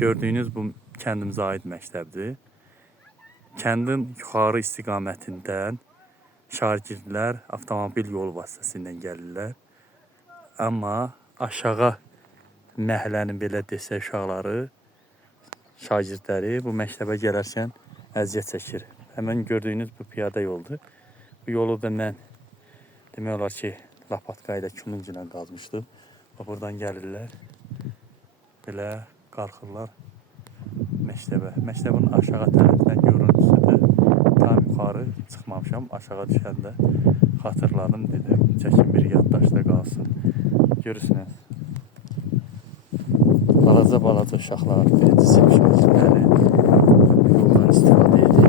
Gördüyünüz bu kəndimizə aid məktəbdir. Kəndin yuxarı istiqamətindən şagirdlər avtomobil yolu vasitəsilə gəlirlər. Amma aşağı məhəllənin belə desək uşaqları, şagirdləri bu məktəbə gələrkən əziyyət çəkir. Həmin gördüyünüz bu piyada yoldur. Bu yolu da mən demək olar ki, lapatka ilə külünglə qazmışdım. Buradan gəlirlər, belə qalxırlar məktəbə. Məktəbin aşağı tərəfdən görüntüsüdür. Tam yuxarı çıxmamışam, aşağı düşəndə xatırladım, dedim, çəkin bir yaddaşda qalsın. Görürsünüz, balaca uşaqlar, birinci sinif şagirdləri yoldan istifadə edir.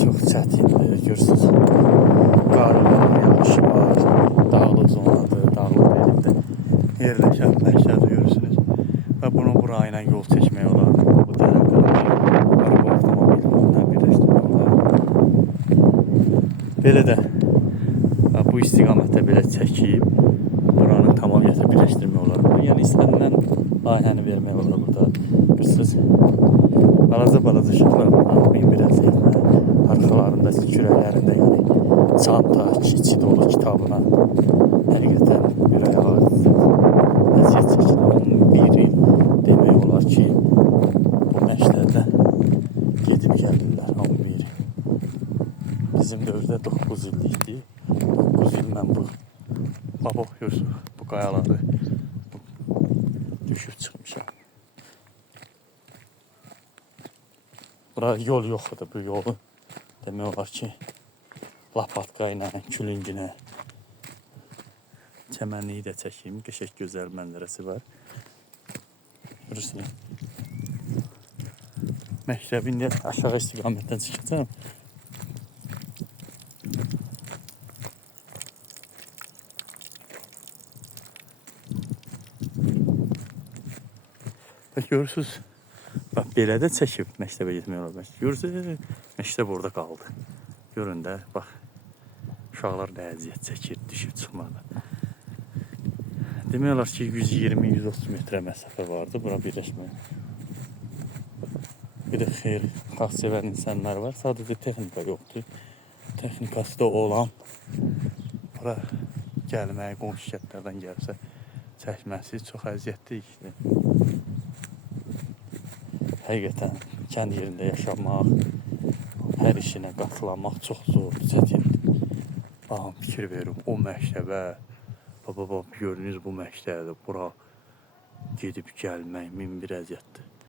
Çox çətindir, görürsünüz. Qarı var, yağışı var, dağlıq zonadır, dağlıq belində yerləşən məktəbdir, görürsünüz. Və bunu bura ilə yol çəkmək olar. Bu tərəfdə araba avtomobillə birləşdirmək olar. Belə də bu istiqamətdə belə çəkib buranı tamamiyyətlə birləşdirmək olar. Yəni istənilən layihəni vermək olar burada. Görürsünüz, balaca uşaqlar min bir əziyyətlə arxalarında, kürəklərində yəni çanta, içi dolu kitabına həqiqətən ürək əziyyət çəkir. 11 il demək olar ki, bu məktəbdə gedib gəlirlər, 11 il. Bizim dövrdə 9 illikdir. 9 il mən bu baba görürsün, bu qayaları düşüb çıxmışam. Bura yol yoxdur, bu yolu demək olar ki, lapatka ilə, külüngünə, çəmənliyi də çəkeyim. Qəşəng gözəl mənzərəsi var. Görürsünüz. Məktəbin də aşağı istiqamətdən çıxacağım. Və görürsünüz, bax belə də çəkib məktəbə getmək olar. Görürsünüz, məktəb orada qaldı. Görün də, bax, uşaqlar da əziyyət çəkir, düşüb çıxmadı. Demək olar ki, 120-130 metrə məsafə vardı bura birləşməyə. Bir də xeyli xalq sevən insanlar var. Sadəcə texnika yoxdur. Texnikası da olan bura gəlməyi, qonşu kəndlərdən gəlsə çəkməsi çox əziyyətli işdir. Həqiqətən kənd yerində yaşamaq, hər işinə qatılanmaq çox zordur, çətindir. Baxın, fikir verim, o məktəbə, baba, gördüyünüz bu məktəbdə bura gedib gəlmək min bir əziyyətdir.